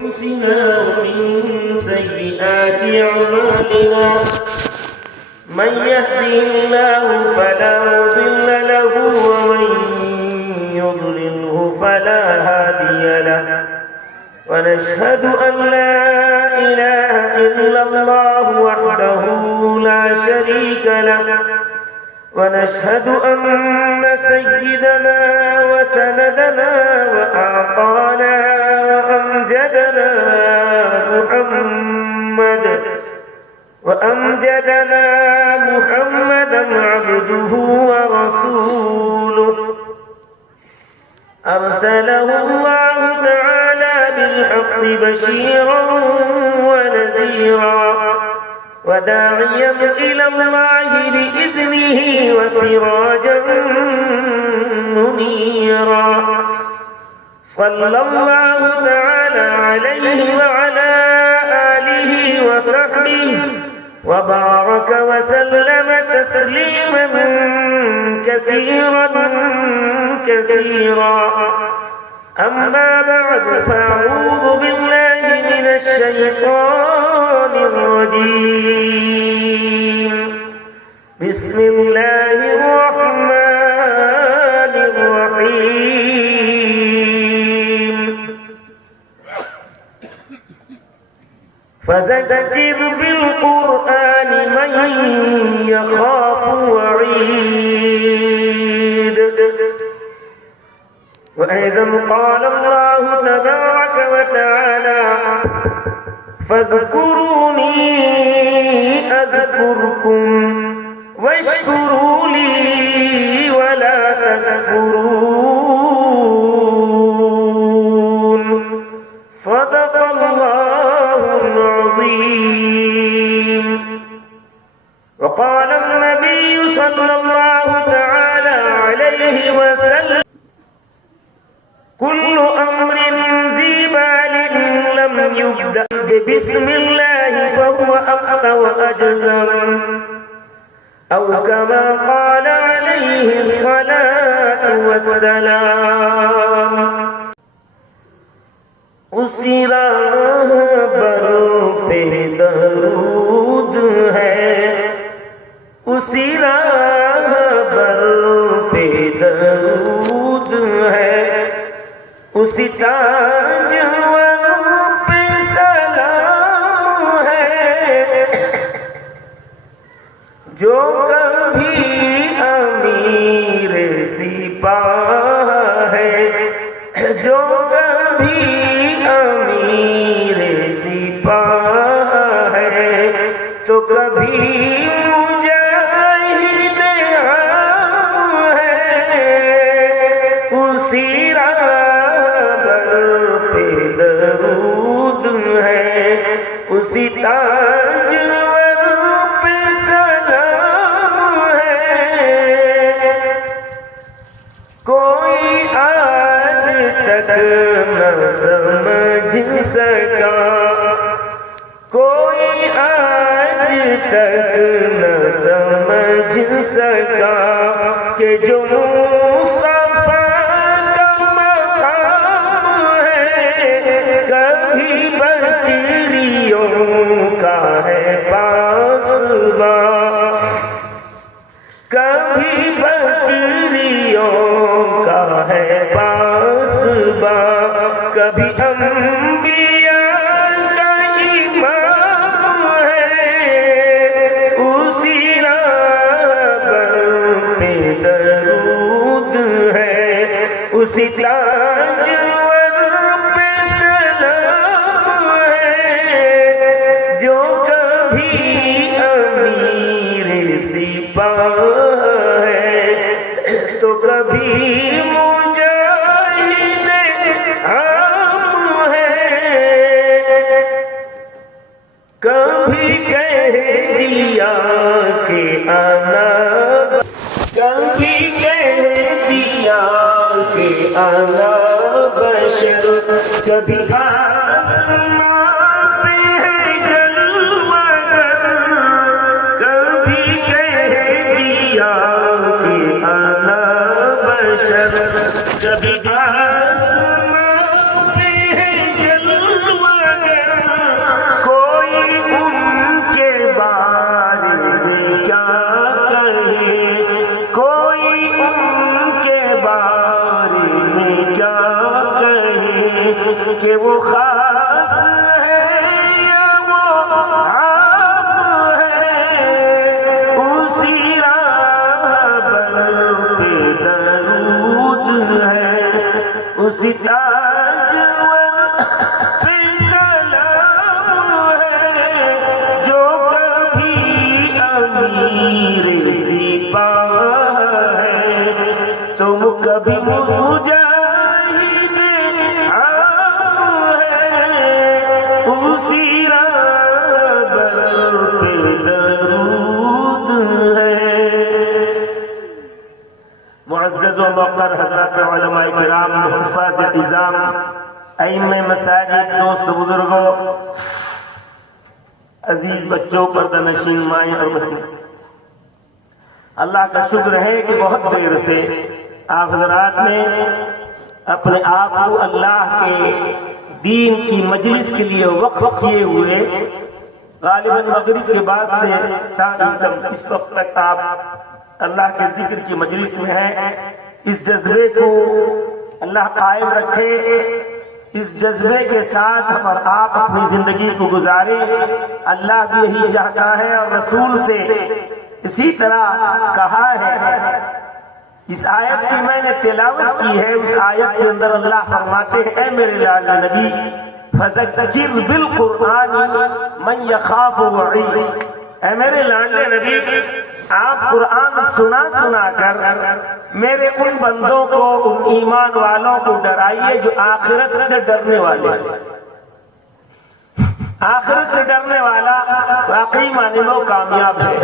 من سيئات أعمالنا من يهده الله فلا مضل له ومن يضلله فلا هادي له ونشهد أن لا إله إلا الله وحده لا شريك له ونشهد أن سيدنا وسندنا وأعطانا وأمجدنا محمدا عبده ورسوله أرسله الله تعالى بالحق بشيرا ونذيرا وداعيا إلى الله بإذنه وسراجا منيرا صلى الله تعالى عليه وعلى آله وصحبه وبارك وسلم تسليما كثيرا أما بعد فأعوذ بالله من الشيطان الرجيم بسم الله الرحمن الرحيم فذكر بالقرآن من يخاف وعيد وأيضا قال الله تبارك وتعالى فاذكروني أذكركم واشكروا لي ولا تكفرون صدق الله العظيم وقال النبي صلى الله تعالى عليه وسلم كل أمر ذي بال لم يبدأ بسم الله فهو أقطع وأجزم أو كما قال عليه الصلاة والسلام اسی راہ پر پہ درود ہے اسی راہ پر پہ درود ہے اسی تاج پہ سلام ہے جو کبھی امیر سپاہ ہے جو کبھی امیر سپاہ ہے تو کبھی مجاہد عام ہے اسی راہ پہ درود ہے اسی تاج پہ سلام ہے کوئی آج تک نہ سمجھ سکا کوئی آج تک نہ سمجھ سکا کہ جو کبھی بکریوں کا ہے پاسباں کبھی بکریوں کا ہے پاسباں کبھی انبیاء کا امام ہے اسی راہ پہ درود ہے اسی تاج تو کبھی مجاہد عام ہے کبھی کہہ دیا کہ انا کبھی کہہ دیا کہ انا بشر کبھی آسمان پہ ہے جلوگر کبھی کہہ دیا کہ انا بشر کبھی آسمان پہ ہے جلوگر کوئی ان کے بارے میں کیا کہے کوئی ان کے بارے میں کیا کہے کہ وہ خاص ہے یا وہ عام ہے اسی راہ پہ درود ہے اسی تاجور پہ سلام ہے جو کبھی امیر سپاہ ہے تم کبھی مجاہد عام ہے اسی راہ پہ درود ہے۔ معزز و موقر حضرات علماء کرام حفاظ نظام ائمہ مساجد دوست بزرگوں عزیز بچوں پردہ نشین مائیں اور بہنیں اللہ کا شکر ہے کہ بہت دیر سے آپ حضرات نے اپنے آپ کو اللہ کے دین کی مجلس کے لیے وقف کیے ہوئے غالباً مغرب کے بعد سے اس وقت تک آپ اللہ کے ذکر کی مجلس میں ہیں اس جذبے کو اللہ قائم رکھے اس جذبے کے ساتھ ہم اور آپ اپنی زندگی کو گزاریں اللہ بھی یہی چاہتا ہے اور رسول سے اسی طرح کہا ہے اس آیت کی میں نے تلاوت کی ہے اس آیت کے اندر اللہ فرماتے ہیں اے میرے لال نبی فذکر بالقرآن من یخاف وعید اے میرے لاڈلے نبی آپ قرآن سنا کر میرے ان بندوں کو ان ایمان والوں کو ڈرائیے جو آخرت سے ڈرنے والے آخرت سے ڈرنے والا واقعی معنی میں کامیاب ہے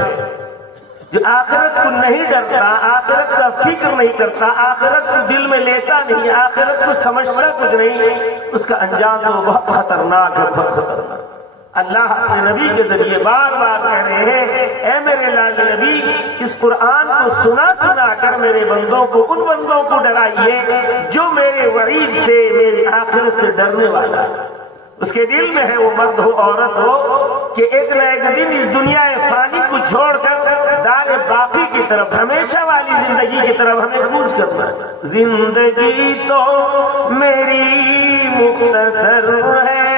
جو آخرت کو نہیں ڈرتا آخرت کا فکر نہیں کرتا آخرت کو دل میں لیتا نہیں آخرت کو سمجھتا کچھ نہیں اس کا انجام تو بہت خطرناک ہے بہت خطرناک اللہ اپنے نبی کے ذریعے بار بار کہہ رہے ہیں اے میرے لال نبی اس قرآن کو سنا کر میرے بندوں کو ان بندوں کو ڈرائیے جو میرے وعید سے میری آخرت سے ڈرنے والا اس کے دل میں ہے وہ مرد ہو عورت ہو کہ ایک نہ ایک دن اس دنیا فانی کو چھوڑ کر دار باقی کی طرف ہمیشہ والی زندگی کی طرف ہمیں کوچ کرنا زندگی تو میری مختصر ہے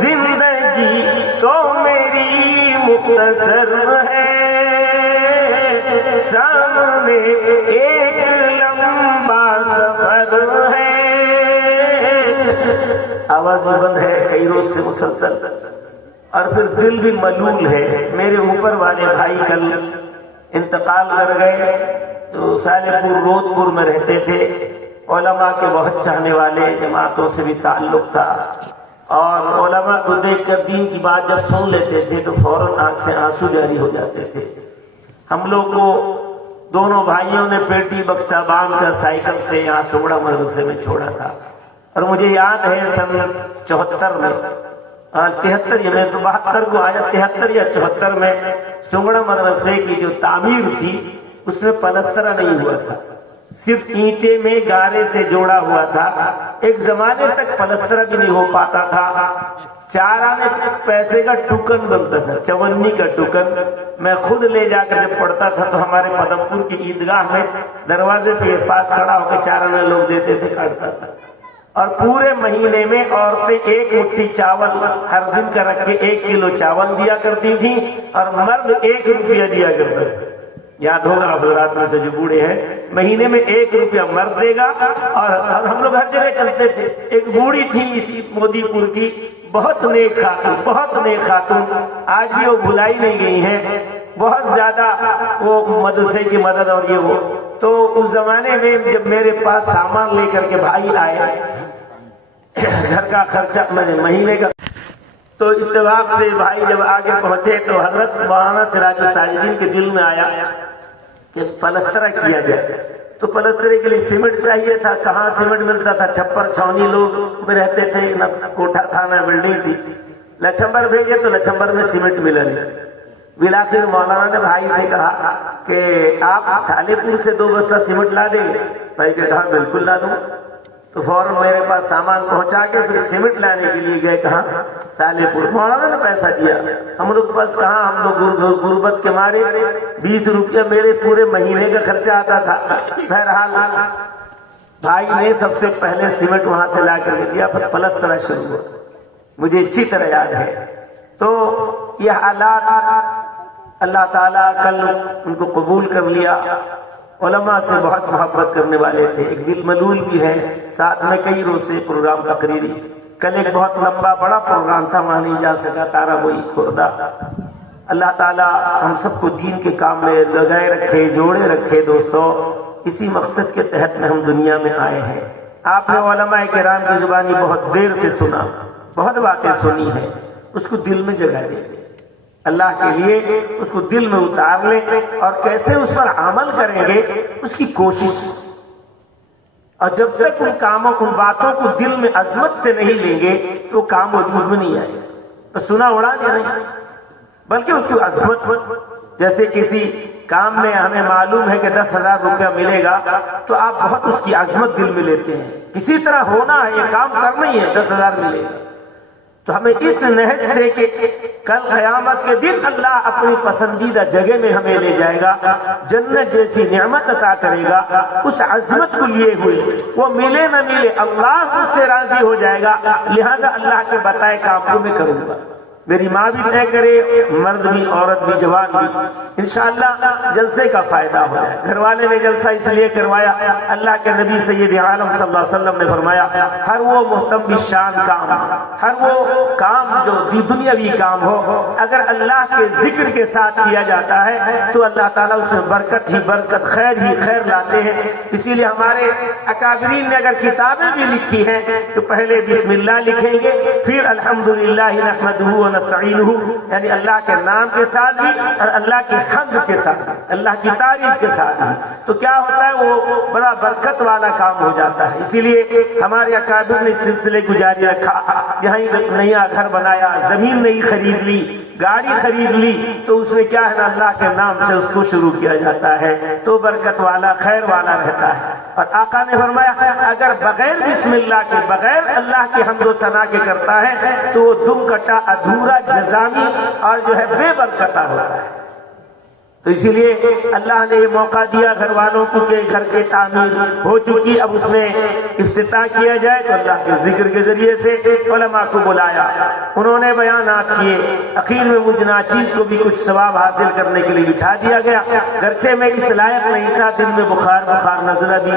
زندگی تو میری مختصر ہے سامنے ایک لمبا سفر ہے آواز بھی بند ہے کئی روز سے مسلسل اور پھر دل بھی ملول ہے میرے اوپر والے بھائی کل انتقال کر گئے تو سالے پور رود پور میں رہتے تھے علماء کے بہت چاہنے والے جماعتوں سے بھی تعلق تھا اور علماء کو دیکھ کر دین کی بات جب سن لیتے تھے تو فوراً آنکھ سے آنسو جاری ہو جاتے تھے ہم لوگ کو دونوں بھائیوں نے پیٹی بکسا باندھ کر سائیکل سے یہاں سوڑا مدرسے میں چھوڑا تھا اور مجھے یاد ہے سن 74 میں 73 میں تو 72 کو آیا 73 یا 74 میں سنگڑا مدرسے کی جو تعمیر تھی اس میں پلسترا نہیں ہوا تھا صرف اینٹیں میں گارے سے جوڑا ہوا تھا ایک زمانے تک پلسترا بھی نہیں ہو پاتا تھا 4 آنے پیسے کا ٹوکن بنتا تھا چونی کا ٹوکن میں خود لے جا کر جب پڑھتا تھا تو ہمارے پدمپور کی عیدگاہ میں دروازے کے پاس کھڑا ہو کے 4 آنے لوگ دیتے تھے کاٹتا تھا اور پورے مہینے میں عورتیں 1 مٹھی چاول ہر دن کا رکھ کے 1 کلو چاول دیا کرتی تھی اور مرد 1 روپیہ دیا کرتا تھا یاد ہوگا حضرات میں سے جو بوڑھے ہیں مہینے میں 1 روپیہ مرد دے گا اور ہم لوگ ہر جگہ چلتے تھے ایک بوڑھی تھی اسی مودی پور کی بہت نیک خاتون آج بھی وہ بھلائی نہیں گئی ہیں بہت زیادہ وہ مدرسے کی مدد اور یہ وہ تو اس زمانے میں جب میرے پاس سامان لے کر کے بھائی آئے گھر کا خرچہ مہینے کا تو اتفاق سے بھائی جب آگے پہنچے تو حضرت مولانا سراج الساجدین کے دل میں آیا کہ پلسترا کیا جائے تو پلسترے کے لیے سیمنٹ چاہیے تھا کہاں سیمنٹ ملتا تھا چھپر چھاونی لوگ میں رہتے تھے نہ کوٹھا تھا نہ بلڈنگ تھی لچھمبر بھیجے تو لچھمبر میں سیمنٹ ملا نہیں بلاخر مولانا نے بھائی سے کہا کہ آپ سالے پور سے 2 بستہ سیمنٹ لا دیں گے بھائی نے کہا بالکل لا دوں. تو فوراً میرے پاس سامان پہنچا کے پھر سیمنٹ لانے کے لیے گئے. کہاں؟ سالے پور. مولانا نے پیسہ دیا. ہم لوگ پاس کہاں، ہم لوگ غربت کے مارے 20 روپیہ میرے پورے مہینے کا خرچہ آتا تھا. بہرحال بھائی نے سب سے پہلے سیمنٹ وہاں سے لا کر دیا، پھر پلستر شروع ہوا. مجھے اچھی طرح یاد ہے. تو یہ حالات اللہ تعالیٰ کل ان کو قبول کر لیا. علماء سے بہت محبت کرنے والے تھے. ایک دل ملول بھی ہے، ساتھ میں کئی روز سے پروگرام تقریری. کل ایک بہت لمبا بڑا پروگرام تھا، وہاں نہیں جا سکا. تارا وہی خوردہ. اللہ تعالیٰ ہم سب کو دین کے کام میں لگائے رکھے، جوڑے رکھے. دوستو، اسی مقصد کے تحت میں ہم دنیا میں آئے ہیں. آپ نے علماء کرام کی زبانی بہت دیر سے سنا، بہت باتیں سنی ہیں. اس کو دل میں جگہ دیں، اللہ کے لیے اس کو دل میں اتار لیں، اور کیسے اس پر عمل کریں گے اس کی کوشش. اور جب تک ان کاموں ان باتوں کو دل میں عظمت سے نہیں لیں گے تو کام وجود میں نہیں آئے. بس سنا اڑا دیا نہیں، بلکہ اس کی عظمت. جیسے کسی کام میں ہمیں معلوم ہے کہ 10,000 روپیہ ملے گا تو آپ بہت اس کی عظمت دل میں لیتے ہیں. کسی طرح ہونا ہے، یہ کام کرنا ہی ہے، 10,000 ملے گا. تو ہمیں اس نہج سے کہ کل قیامت کے دن اللہ اپنی پسندیدہ جگہ میں ہمیں لے جائے گا، جنت جیسی نعمت عطا کرے گا، اس عظمت کو لیے ہوئے وہ ملے نہ ملے اللہ اس سے راضی ہو جائے گا. لہذا اللہ کے بتائے کام کو میں کروں گا. میری ماں بھی طے کرے، مرد بھی، عورت بھی، جوان بھی. انشاءاللہ جلسے کا فائدہ ہو جائے. گھر والے نے جلسہ اس لیے کروایا، اللہ کے نبی سید عالم صلی اللہ علیہ وسلم نے فرمایا ہر وہ محتم شان کام، ہر وہ کام جو دنیاوی کام ہو، اگر اللہ کے ذکر کے ساتھ کیا جاتا ہے تو اللہ تعالیٰ اس میں برکت ہی برکت، خیر ہی خیر لاتے ہیں. اسی لیے ہمارے اکابرین نے اگر کتابیں بھی لکھی ہیں تو پہلے بسم اللہ لکھیں گے، پھر الحمدللہ نحمدہ نستعینہ، یعنی اللہ کے نام کے ساتھ بھی اور اللہ کے حمد کے ساتھ، اللہ کی تعریف کے ساتھ بھی. تو کیا ہوتا ہے، وہ بڑا برکت والا کام ہو جاتا ہے. اسی لیے ہمارے اکابر نے اس سلسلے کو جاری رکھا. جہاں نیا گھر بنایا، زمین نہیں خرید لی، گاڑی خرید لی، تو اس میں کیا ہے نا، اللہ کے نام سے اس کو شروع کیا جاتا ہے تو برکت والا، خیر والا رہتا ہے. اور آقا نے فرمایا اگر بغیر بسم اللہ کے، بغیر اللہ کی حمد و ثنا کے کرتا ہے تو وہ دم کٹا، ادھورا، جزامی اور جو ہے بے برکتہ ہوتا ہے. تو اسی لیے اللہ نے یہ موقع دیا گھر والوں کو کہ گھر کے تعمیر ہو چکی، اب اس میں افتتاح کیا جائے. تو اللہ کے ذکر کے ذریعے سے علماء کو بلایا، انہوں نے بیانات کیے. اخیر میں مجھ ناچیز کو بھی کچھ ثواب حاصل کرنے کے لیے بٹھا دیا گیا. گرچہ میں اس لائق نہیں تھا، دن میں بخار نزلہ بھی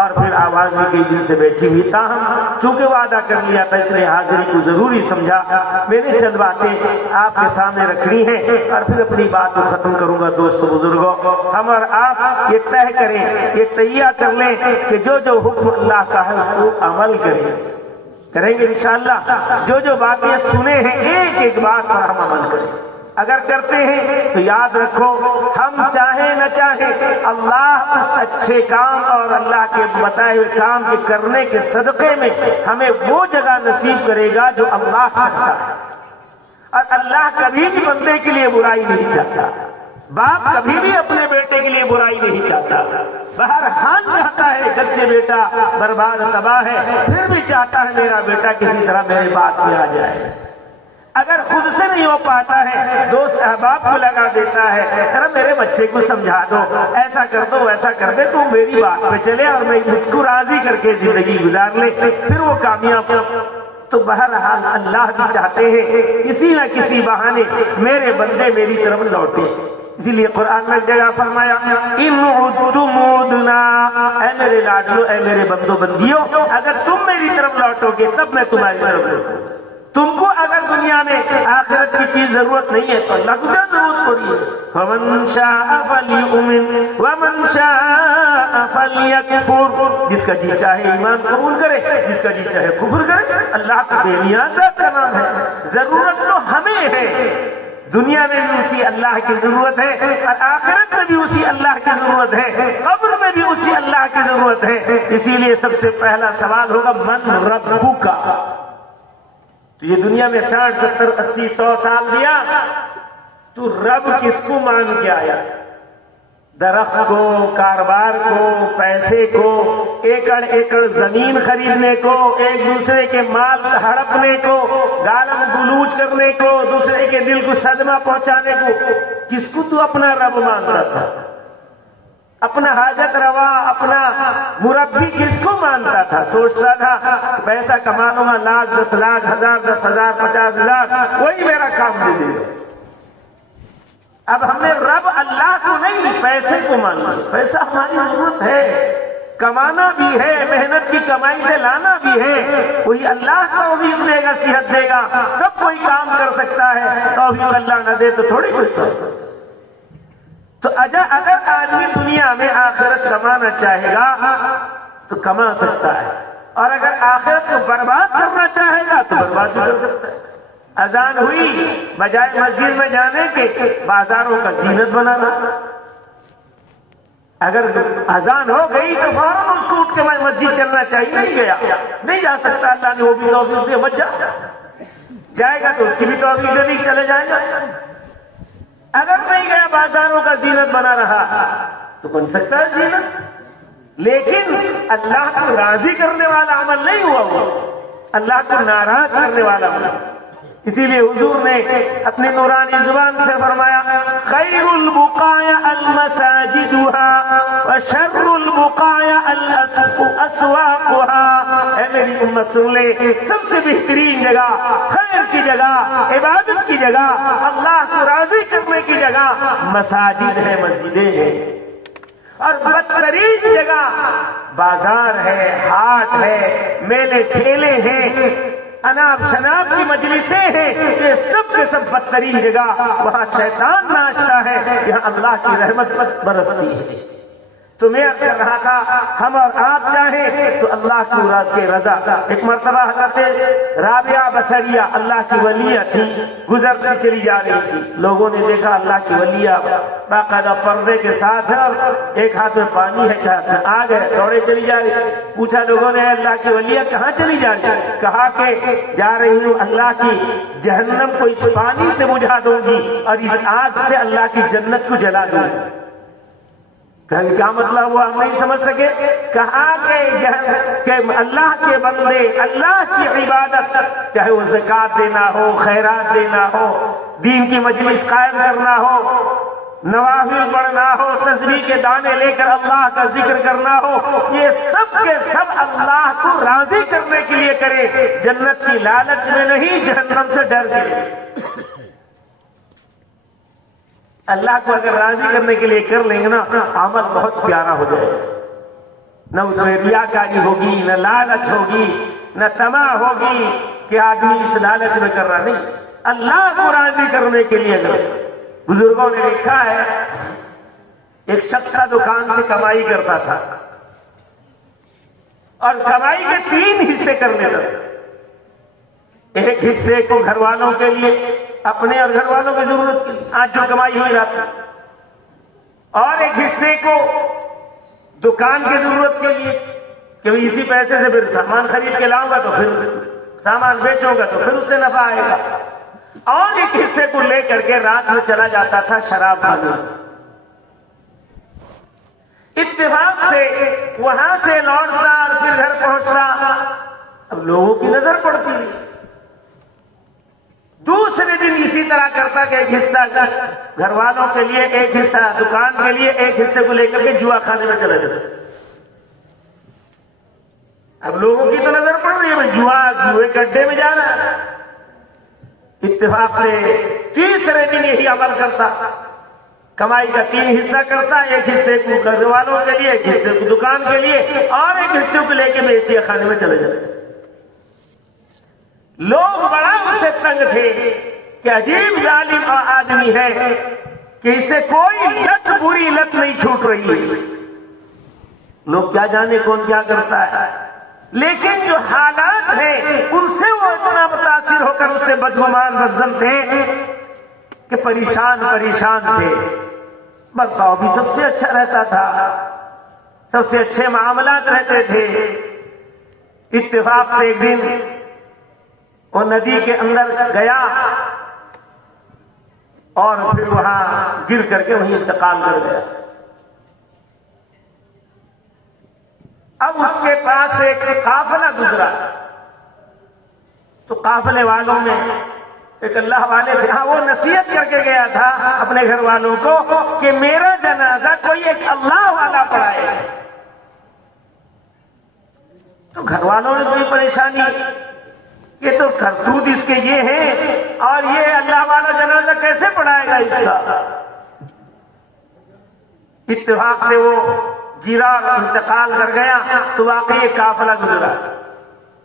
اور پھر آواز بھی کئی دن سے بیٹھی ہوئی. تاہم چونکہ وعدہ کر لیا تھا اس لیے حاضری کو ضروری سمجھا. میں نے چند باتیں آپ کے سامنے رکھنی ہیں اور پھر اپنی بات کو ختم کروں گا. دوستو بزرگوں، ہم اور آپ یہ طے کریں، یہ تیار کر لیں کہ جو جو حکم اللہ کا ہے اس کو عمل کریں گے انشاءاللہ. جو باتیں سنے ہیں ایک ایک بات پر ہم عمل کریں. اگر کرتے ہیں تو یاد رکھو، ہم چاہیں نہ چاہیں اللہ اس اچھے کام اور اللہ کے بتائے ہوئے کام کے کرنے کے صدقے میں ہمیں وہ جگہ نصیب کرے گا جو اللہ چاہتا ہے. اور اللہ کبھی بھی بندے کے لیے برائی نہیں چاہتا. باپ کبھی بھی اپنے بیٹے کے لیے برائی نہیں چاہتا. بہرحال چاہتا ہے، گرچہ بیٹا برباد تباہ ہے پھر بھی چاہتا ہے میرا بیٹا کسی طرح میرے بات میں آ جائے. اگر خود سے نہیں ہو پاتا ہے دوست احباب کو لگا دیتا ہے، ذرا میرے بچے کو سمجھا دو، ایسا کر دو، ویسا کر دے تو میری بات پہ چلے اور میں مجھ کو راضی کر کے زندگی گزار لے، پھر وہ کامیاب. تو بہرحال اللہ بھی چاہتے ہیں کسی نہ کسی بہانے میرے بندے میری طرف لوٹے. اسی لیے قرآن میں جگہ فرمایا ان عدتم عدنا، اے میرے لاڈلو، اے میرے بندو بندیوں، اگر تم میری طرف لوٹو گے تب میں تمہاری طرف لوٹوں. تم کو اگر دنیا میں آخرت کی چیز ضرورت نہیں ہے تو اللہ کو کیا ضرورت پڑی ہے. فمن شاء فلیؤمن ومن شاء فلیکفر، جس کا جی چاہے ایمان قبول کرے، جس کا جی چاہے کفر کرے. اللہ کا بے نیاز ذات کا نام ہے. ضرورت تو ہمیں ہے، دنیا میں بھی اسی اللہ کی ضرورت ہے اور آخرت میں بھی اسی اللہ کی ضرورت ہے، قبر میں بھی اسی اللہ کی ضرورت ہے. اسی لیے سب سے پہلا سوال ہوگا من ربک. تو یہ دنیا میں 60 70 80 100 سال دیا، تو رب کس کو مان کے آیا؟ درخت کو، کاروبار کو، پیسے پیسے کو، ایکڑ ایکڑ زمین خریدنے کو، ایک دوسرے کے مال ہڑپنے کو، گالم گلوچ کرنے کو، دوسرے کے دل کو صدمہ پہنچانے کو، کس کو تو اپنا رب مانتا تھا؟ اپنا حاجت روا، اپنا مربی کس کو مانتا تھا؟ سوچتا تھا کہ پیسہ کما لوں گا، لاکھ 10 لاکھ، 1000 10,000 50,000، وہی میرا کام دے دے گا۔ اب ہم نے رب اللہ کو نہیں، پیسے کو مان لیا۔ پیسہ ہماری ضرورت ہے، کمانا بھی ہے، محنت کی کمائی سے لانا بھی ہے، وہی اللہ توفیق دے گا، صحت دے گا، سب کوئی کام کر سکتا ہے، توفیق اللہ نہ دے تو تھوڑی کوئی کام۔ تو اگر آدمی دنیا میں آخرت کمانا چاہے گا تو کما سکتا ہے، اور اگر آخرت کو برباد کرنا چاہے گا تو برباد بھی کر سکتا ہے۔ اذان ہوئی، بجائے مسجد میں جانے کے بازاروں کا زینت بنانا۔ اگر اذان ہو گئی تو فوراً اس کو اٹھ کے مسجد چلنا چاہیے، نہیں گیا نہیں جا سکتا، اللہ نے وہ بھی توفیق دی، بچ جائے گا تو اس کی بھی توفیق دے دی، چلے جائے گا۔ اگر نہیں گیا، بازاروں کا زینت بنا رہا تو بن سکتا ہے زینت، لیکن اللہ کو راضی کرنے والا عمل نہیں ہوا، وہ اللہ کو ناراض کرنے والا عمل۔ اسی لیے حضور نے اپنی نورانی زبان سے فرمایا، خیر البقاء المساجدها وشر البقاء اسواقها۔ اے میری امت سن لے، سب سے بہترین جگہ، خیر کی جگہ، عبادت کی جگہ، اللہ کو راضی کرنے کی جگہ مساجد ہے، مسجدیں ہیں، اور بدترین جگہ بازار ہے، ہاٹ ہے، میلے ٹھیلے ہیں، اناب شناب کی مجلسیں ہیں، یہ سب کے سب بدترین جگہ، وہاں شیطان ناشتا ہے، یہاں اللہ کی رحمت برستی ہے۔ تو میں کر رہا تھا، ہم اور آپ چاہیں تو اللہ کی رضا۔ ایک مرتبہ حضرت رابعہ بصریہ اللہ کی ولیہ تھی، گزرتی چلی جا رہی تھی، لوگوں نے دیکھا اللہ کی ولیہ باقاعدہ پردے کے ساتھ ہے اور ایک ہاتھ میں پانی ہے، کیا آ گئے، دوڑے چلی جا رہی۔ پوچھا لوگوں نے، اللہ کی ولیہ کہاں چلی جا رہی؟ کہا کہ جا رہی ہوں اللہ کی جہنم کو اس پانی سے بجھا دوں گی اور اس آگ سے اللہ کی جنت کو جلا دوں گی۔ کیا مطلب ہوا؟ ہم نہیں سمجھ سکے۔ کہا کہ اللہ کے بندے اللہ کی عبادت، چاہے وہ زکوٰۃ دینا ہو، خیرات دینا ہو، دین کی مجلس قائم کرنا ہو، نوافل پڑھنا ہو، تسبیح کے دانے لے کر اللہ کا ذکر کرنا ہو، یہ سب کے سب اللہ کو راضی کرنے کے لیے کرے، جنت کی لالچ میں نہیں، جہنم سے ڈر کے۔ اللہ کو اگر راضی کرنے کے لیے کر لیں گے نا، عمل بہت پیارا ہو جائے گا، نہ اس میں ریاکاری ہوگی، نہ لالچ ہوگی، نہ طمع ہوگی کہ آدمی اس لالچ میں کر رہا، نہیں، اللہ کو راضی کرنے کے لیے کرے۔ بزرگوں نے لکھا ہے، ایک شخص کا دکان سے کمائی کرتا تھا اور کمائی کے 3 حصے کر لیتا تھا۔ ایک حصے کو گھر والوں کے لیے، اپنے اور گھر والوں کی ضرورت کے لیے، آج جو کمائی ہوئی رات میں، اور ایک حصے کو دکان کی ضرورت کے لیے کہ اسی پیسے سے پھر سامان خرید کے لاؤں گا تو پھر سامان بیچوں گا تو پھر اس سے نفع آئے گا، اور ایک حصے کو لے کر کے رات میں چلا جاتا تھا شراب کھانے۔ اتفاق سے وہاں سے لوٹتا اور پھر گھر پہنچتا، اب لوگوں کی نظر پڑتی رہی۔ دوسرے دن اسی طرح کرتا کہ ایک حصہ گھر والوں کے لیے، ایک حصہ دکان کے لیے، ایک حصے کو لے کر کے جوا کھانے میں چلا جاتا۔ اب لوگوں کی تو نظر پڑ رہی ہے، جوئے گڈھے میں جا رہا ہے۔ اتفاق سے تیسرے دن یہی عمل کرتا، کمائی کا 3 حصہ کرتا، ایک حصے کو گھر والوں کے لیے، ایک حصے کو دکان کے لیے، اور ایک حصے کو لے کے میسیا کھانے میں چلے جاتے۔ لوگ بڑا اسے تنگ تھے کہ عجیب ظالم آدمی ہے کہ اسے کوئی لت، بری لت نہیں چھوٹ رہی ہے، لوگ کیا جانے کون کیا کرتا ہے، لیکن جو حالات ہیں ان سے وہ اتنا متاثر ہو کر اس سے بدگمان بدظن تھے کہ پریشان تھے۔ برتاؤ بھی سب سے اچھا رہتا تھا، سب سے اچھے معاملات رہتے تھے۔ اتفاق سے ایک دن وہ ندی کے اندر گیا اور پھر وہاں گر کر کے وہیں انتقال کر گیا۔ اب اس کے پاس ایک قافلہ گزرا تو قافلے والوں میں ایک اللہ والے تھے، وہ نصیحت کر کے گیا تھا اپنے گھر والوں کو کہ میرا جنازہ کوئی ایک اللہ والا پڑھائے. تو گھر والوں نے کوئی پریشانی، یہ تو کرتوت اس کے یہ ہیں اور یہ اللہ والا جنازہ کیسے پڑھائے گا اس کا. اتفاق سے وہ گرا، انتقال کر گیا تو واقعی ایک قافلہ گزرا.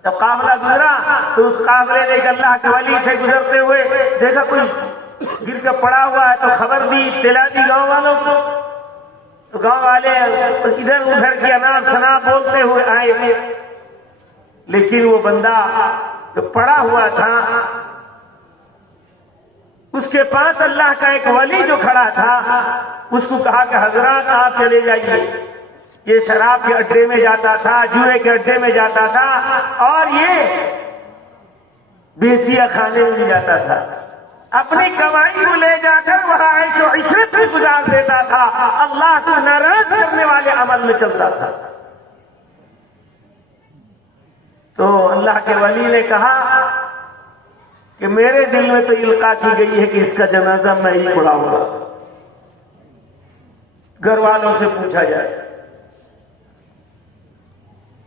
جب قافلہ گزرا تو اس قافلے نے ایک اللہ کے ولی تھے گزرتے ہوئے، دیکھا کوئی گر کے پڑا ہوا ہے تو خبر دی، اطلاع دی گاؤں والوں کو. تو گاؤں والے ادھر ادھر کی اناب شناب بولتے ہوئے آئے، لیکن وہ بندہ جو پڑا ہوا تھا اس کے پاس اللہ کا ایک ولی جو کھڑا تھا، اس کو کہا کہ حضرات آپ چلے جائیے. یہ شراب کے اڈے میں جاتا تھا، جوئے کے اڈے میں جاتا تھا اور یہ بیسیا خانے میں بھی جاتا تھا. اپنی کمائی کو لے جا کر وہاں عیش و عشرت میں گزار دیتا تھا، اللہ کو ناراض کرنے والے عمل میں چلتا تھا. تو اللہ کے ولی نے کہا کہ میرے دل میں تو القاء کی گئی ہے کہ اس کا جنازہ میں ہی پڑھاؤں گا. گھر والوں سے پوچھا جائے.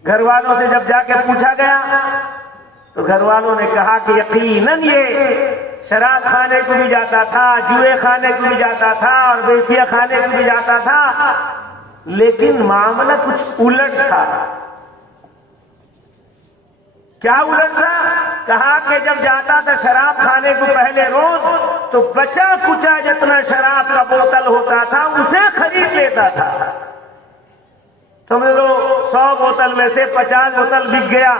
گھر والوں سے جب جا کے پوچھا گیا تو گھر والوں نے کہا کہ یقیناً یہ شراب خانے کو بھی جاتا تھا، جوئے خانے کو بھی جاتا تھا اور بیسیا خانے کو بھی جاتا تھا، لیکن معاملہ کچھ الٹ تھا. کیا الٹ تھا؟ کہا کہ جب جاتا تھا شراب خانے کو پہلے روز تو بچا کچا جتنا شراب کا بوتل ہوتا تھا اسے خرید لیتا تھا. سمجھ لو 100 بوتل میں سے 50 بوتل بک گیا.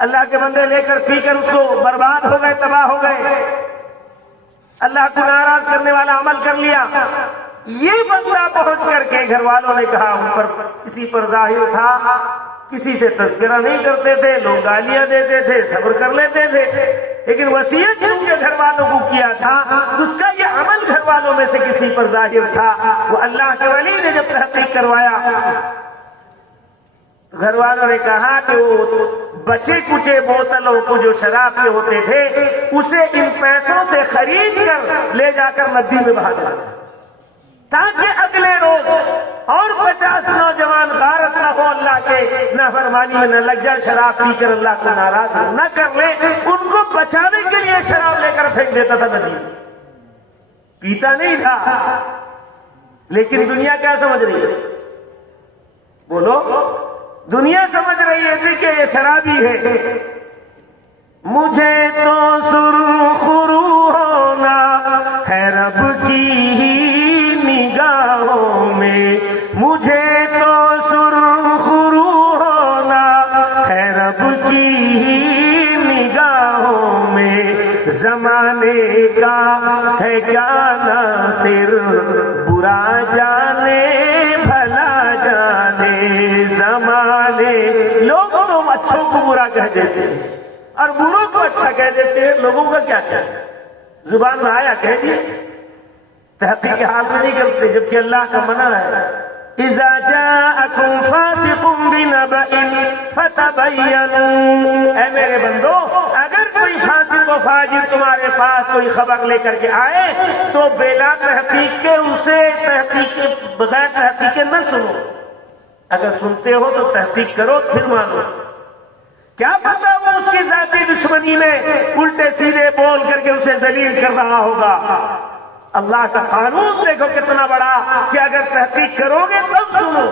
اللہ کے بندے لے کر پی کر اس کو برباد ہو گئے، تباہ ہو گئے، اللہ کو ناراض کرنے والا عمل کر لیا. یہ بندہ پہنچ کر کے گھر والوں نے کہا کسی پر ظاہر تھا، کسی سے تذکرہ نہیں کرتے تھے، لوگ گالیاں دیتے تھے، صبر کر لیتے تھے، لیکن وصیت چونکہ گھر والوں کو کیا تھا، اس کا یہ عمل گھر والوں میں سے کسی پر ظاہر تھا. وہ اللہ کے ولی نے جب تحقیق کروایا تو گھر والوں نے کہا کہ وہ بچے کچے بوتلوں کو جو شراب کے ہوتے تھے اسے ان پیسوں سے خرید کر لے جا کر ندی میں بہا دیا تاکہ اگلے روز اور 50 نوجوان غارت نہ ہو، اللہ کے نافرمانی میں نہ لگ جائے، شراب پی کر اللہ کو ناراض نہ کر لے. ان کو بچانے کے لیے شراب لے کر پھینک دیتا تھا ندی میں. پیتا نہیں تھا، لیکن دنیا کیا سمجھ رہی ہے؟ بولو. دنیا سمجھ رہی ہے کہ یہ شرابی ہے. مجھے تو سرخرو ہونا ہے رب کی نگاہوں میں، مجھے تو سرخرو ہونا ہے رب کی نگاہوں میں. زمانے کا ہے کیا ناصر، برا جانے بھلا جانے. زمانے لوگوں کو اچھوں کو برا کہہ دیتے ہیں اور بروں کو اچھا کہہ دیتے ہیں. لوگوں کا کیا کہنا، زبان میں آیا کہہ دیا، تحقیق حال میں نہیں کرتے، جبکہ اللہ کا منع ہے. اذا جاءکم فاسق بنبأ فتبینوا، اے میرے بندو اگر کوئی فاسق و فاجر تمہارے پاس کوئی خبر لے کر کے آئے تو بلا تحقیق کے اسے بغیر تحقیق کے نہ سنو. اگر سنتے ہو تو تحقیق کرو پھر مانو. کیا پتا وہ اس کی ذاتی دشمنی میں الٹے سیدھے بول کر کے اسے ذلیل کر رہا ہوگا. اللہ کا قانون دیکھو کتنا بڑا کہ اگر تحقیق کرو گے تب سنو.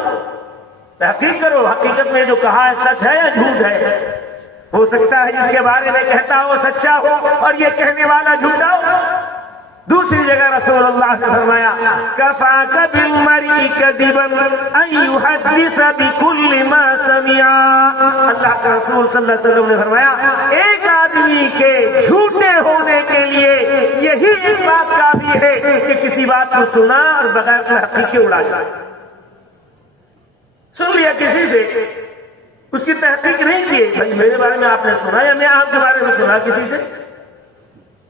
تحقیق کرو، حقیقت میں جو کہا ہے سچ ہے یا جھوٹ ہے. ہو سکتا ہے جس کے بارے میں کہتا ہو سچا ہو اور یہ کہنے والا جھوٹا ہو. دوسری جگہ رسول اللہ نے فرمایا کفاک بالمرء کذبا ان یحدث بکل ما سمع. اللہ کا رسول صلی اللہ علیہ وسلم نے فرمایا ایک آدمی کے جھوٹے ہونے کے لیے یہی ایک بات کافی ہے کہ کسی بات کو سنا اور بغیر تحقیق کے اڑا جائے. سن لیا کسی سے، اس کی تحقیق نہیں کی، بھائی میرے بارے میں آپ نے سنا یا میں آپ کے بارے میں سنا کسی سے،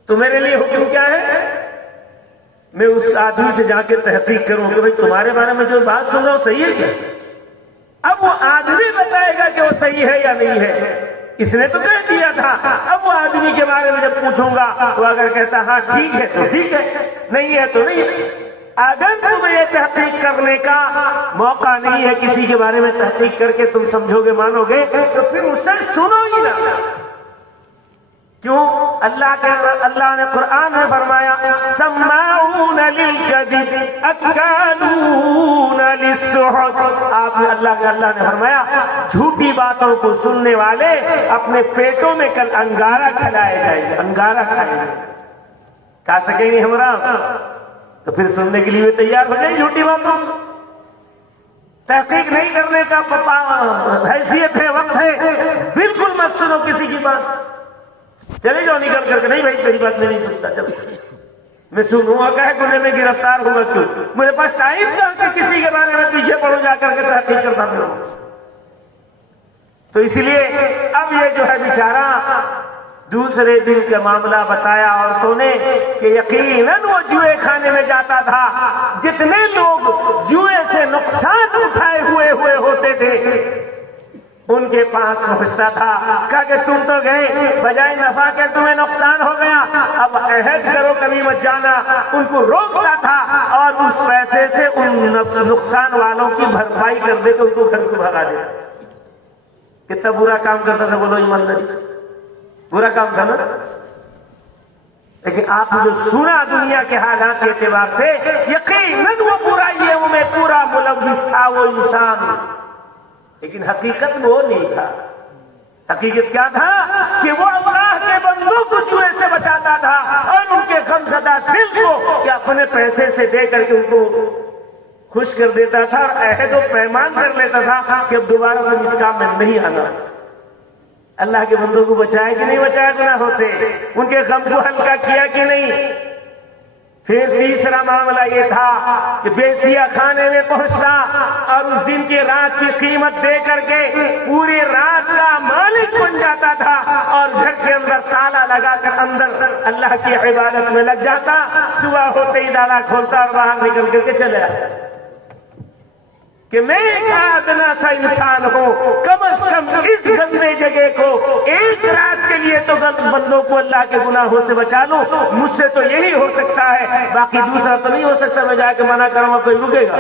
تو میرے لیے حکم کیا ہے؟ میں اس آدمی سے جا کے تحقیق کروں کہ بھائی تمہارے بارے میں جو بات سن رہا ہوں صحیح ہے کیا؟ اب وہ آدمی بتائے گا کہ وہ صحیح ہے یا نہیں ہے، اس نے تو کہہ دیا تھا۔ اب وہ آدمی کے بارے میں جب پوچھوں گا تو اگر کہتا ہاں ٹھیک ہے تو ٹھیک ہے، نہیں ہے تو نہیں ہے۔ اگر تمہیں یہ تحقیق کرنے کا موقع نہیں ہے، کسی کے بارے میں تحقیق کر کے تم سمجھو گے مانو گے، تو پھر اسے سنو ہی نہ۔ کیوں؟ اللہ نے قرآن میں فرمایا سماعون للکذب اکالون للسحت۔ اللہ نے فرمایا جھوٹی باتوں کو سننے والے اپنے پیٹوں میں کل انگارہ کھلائے جائیں گے، انگارہ کھائیں گے، کھا سکیں گے ہمارا؟ تو پھر سننے کے لیے تیار ہو جائیں جھوٹی باتوں۔ تحقیق نہیں کرنے کا حیثیت ہے، وقت ہے، بالکل مت سنو کسی کی بات، چلے جاؤ نکل کر کے، نہیں بھائی تیری بات میں نہیں سنتا، چل میں سنوں گا کہ گناہ میں گرفتار ہوگا، کیوں؟ میرے پاس ٹائم تھا کہ کسی کے بارے میں پیچھے پڑو جا کر کے تحقیق کرتا پھروں۔ تو اس لیے اب یہ جو ہے بیچارہ دوسرے دن کا معاملہ بتایا عورتوں نے کہ یقیناً وہ جوئے کھانے میں جاتا تھا، جتنے لوگ جوئے سے نقصان اٹھائے ہوئے ہوتے تھے ان کے پاس پہنچتا تھا، کہا کہ تم تو گئے بجائے نفع کے تمہیں نقصان ہو گیا، اب عہد کرو کبھی مت جانا، ان کو روکتا تھا اور اس پیسے سے ان نقصان والوں کی بھرپائی کر دے تو ان کو گھر کو بھگا دے۔ کتنا برا کام کرتا تھا بولو ایمانداری سے، برا کام تھا نا؟ لیکن آپ نے جو سنا دنیا کے حالات کے اعتبار سے یقیناً وہ برائیوں میں پورا ملوث تھا وہ انسان، لیکن حقیقت میں وہ نہیں تھا۔ حقیقت کیا تھا کہ وہ اللہ کے بندوں کو جوئے سے بچاتا تھا اور ان کے غمزدہ دل کو کہ اپنے پیسے سے دے کر کے ان کو خوش کر دیتا تھا اور عہد و پیمان کر لیتا تھا کہ اب دوبارہ تم اس کام میں نہیں آنا۔ اللہ کے بندوں کو بچایا کہ نہیں بچایا گناہوں سے؟ ان کے غم کو ہلکا کیا کہ نہیں؟ پھر تیسرا معاملہ یہ تھا کہ بیسیہ خانے میں پہنچتا اور اس دن کی رات کی قیمت دے کر کے پوری رات کا مالک بن جاتا تھا اور گھر کے اندر تالا لگا کر اندر اللہ کی عبادت میں لگ جاتا، صبح ہوتے ہی تالا کھولتا اور باہر نکل کر کے چلے جاتا کہ میں ایک ادنا سا انسان ہوں، کم از کم اس گندے جگہ کو ایک رات کے لیے تو بندوں کو اللہ کے گناہوں سے بچا لوں، مجھ سے تو یہی ہو سکتا ہے، باقی دوسرا تو نہیں ہو سکتا۔ میں جا کے منع کروں گا کوئی رکے گا؟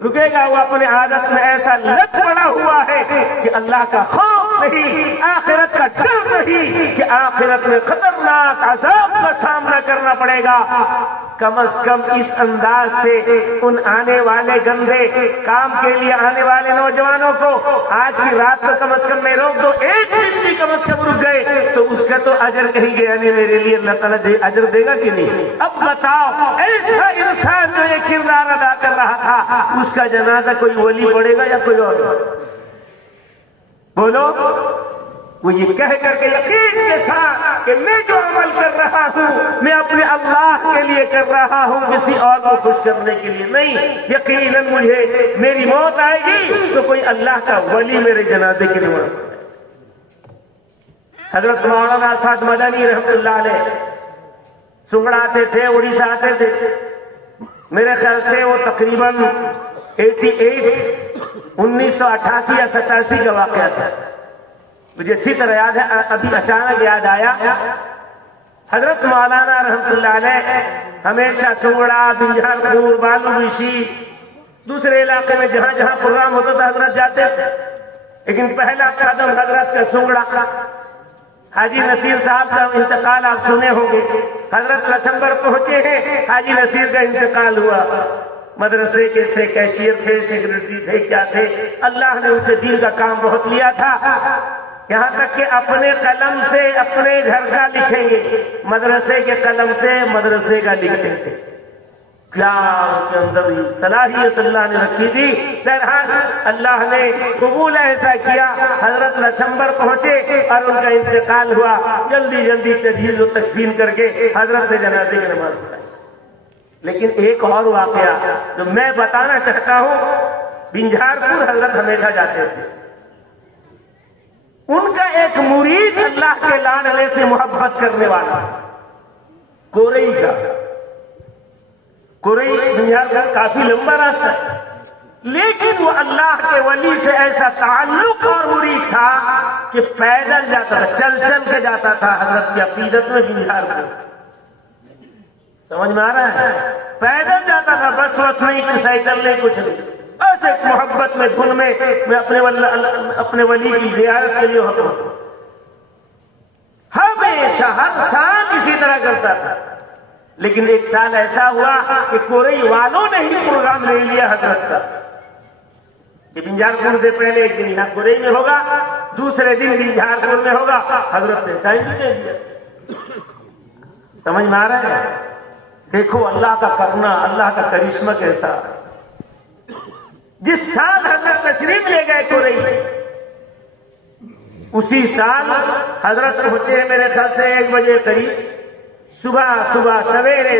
وہ اپنے عادت میں ایسا لت پڑا ہوا ہے کہ اللہ کا خوف نہیں، آخرت کا ڈر نہیں کہ آخرت میں خطرناک عذاب کا سامنا کرنا پڑے گا۔ کم از کم اس انداز سے ان آنے والے گندے کام کے لیے آنے والے نوجوانوں کو آج کی رات تو کم از کم میں روک دو، ایک دن بھی کم از کم رک گئے تو اس کا تو اجر کہیں گیا نہیں، میرے لیے اللہ تعالیٰ اجر دے گا کہ نہیں؟ اب بتاؤ ایسا انسان جو یہ کردار ادا کر رہا تھا اس کا جنازہ کوئی ولی پڑے گا یا کوئی اور؟ بولو۔ وہ یہ کہہ کر کے یقین کے ساتھ کہ میں جو عمل کر رہا ہوں میں اپنے اللہ کے لیے کر رہا ہوں، کسی اور کو خوش کرنے کے لیے نہیں۔ یقیناً مجھے میری موت آئے گی تو کوئی اللہ کا ولی میرے جنازے کی نماز پڑھے۔ حضرت مولانا اسد مدنی رحمۃ اللہ علیہ سنگڑ آتے تھے، اڑیسہ آتے تھے، میرے خیال سے وہ تقریباً 1988 یا 87 کا واقعہ تھا، مجھے اچھی طرح یاد ہے۔ ابھی اچانک یاد آیا، حضرت مولانا رحمۃ اللہ علیہ ہمیشہ سنگڑا، بنجھار پور، بالو ریشی، دوسرے علاقے میں جہاں جہاں پروگرام ہوتا تھا حضرت جاتے تھے، لیکن پہلا قدم حضرت کا سنگڑا۔ حاجی نصیر صاحب کا انتقال آپ سنے ہوں گے، حضرت لچھمبر پہنچے ہیں، حاجی نصیر کا انتقال ہوا۔ مدرسے کے سے کیشیئر تھے، سیکرٹری تھے، کیا تھے، اللہ نے ان سے دین کا کام بہت لیا تھا، یہاں تک کہ اپنے قلم سے اپنے گھر کا لکھیں گے، مدرسے کے قلم سے مدرسے کا لکھتے تھے۔ کیا ان کے اندر صلاحیت اللہ نے رکھی تھی۔ بہرحال اللہ نے قبول ایسا کیا، حضرت لچھمبر پہنچے اور ان کا انتقال ہوا، جلدی جلدی تجہیز و تکفین کر کے حضرت نے جنازے کی نماز پڑھائی۔ لیکن ایک اور واقعہ جو میں بتانا چاہتا ہوں، بنجھار پور حضرت ہمیشہ جاتے تھے، ان کا ایک مرید اللہ کے لاڈلے سے محبت کرنے والا، کورئی کا، کورئی بنجھار کا کافی لمبا راستہ ہے، لیکن وہ اللہ کے ولی سے ایسا تعلق اور مرید تھا کہ پیدل جاتا تھا، چل چل کے جاتا تھا حضرت کی عقیدت میں بنجار کو. سمجھ میں آ رہا ہے؟ پیدل جاتا تھا، بس وس نہیں کہ سائیکل نہیں، کچھ نہیں، بس ایک محبت میں دھن میں اپنے ولی کی زیارت کے لیے ہمیشہ ہر سال اسی طرح کرتا تھا. لیکن ایک سال ایسا ہوا کہ کورئی والوں نے ہی پروگرام لے لیا حضرت کا کہ بنجار پور سے پہلے ایک دن یہاں کورئی میں ہوگا، دوسرے دن بنجار پور میں ہوگا. حضرت نے ٹائم بھی دے دیا. سمجھ میں آ رہا ہے؟ دیکھو اللہ کا کرنا، اللہ کا کرشمہ کیسا. جس سال حضرت تشریف لے گئے کورئی میں، اسی سال حضرت پہنچے میرے خیال سے 1 بجے قریب. صبح سویرے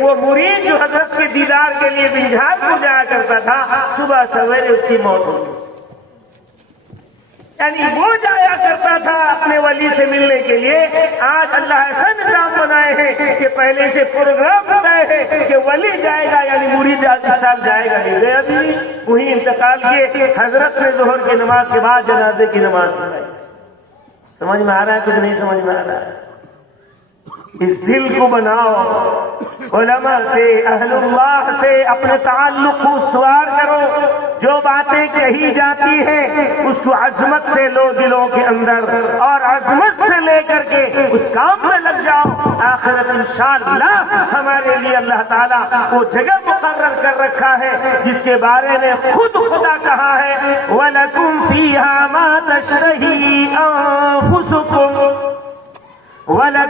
وہ مرید جو حضرت کے دیدار کے لیے بنجار پور جایا کرتا تھا، صبح سویرے اس کی موت ہو گئی. یعنی وہ جایا کرتا تھا اپنے ولی سے ملنے کے لیے، آج اللہ ایسا نظام بنائے ہیں کہ پہلے سے پروگرام بتائے ہیں کہ ولی جائے گا، یعنی مرید اس سال جائے گا. نہیں گیا بھی، وہی انتقال کیے. حضرت نے ظہر کی نماز کے بعد جنازے کی نماز پڑھائی. سمجھ میں آ رہا ہے؟ کچھ نہیں سمجھ میں آ رہا ہے؟ اس دل کو بناؤ، علماء سے، اہل اللہ سے اپنے تعلق کو استوار کرو. جو باتیں کہی جاتی ہیں اس کو عظمت سے لو دلوں کے اندر، اور عظمت سے لے کر کے اس کام میں لگ جاؤ. آخرت انشاءاللہ ہمارے لیے اللہ تعالیٰ وہ جگہ مقرر کر رکھا ہے جس کے بارے میں خود خدا کہا ہے وَلَكُمْ فِيهَا مَا تَشْتَهِي أَنفُسُكُمْ وَلَكُمْ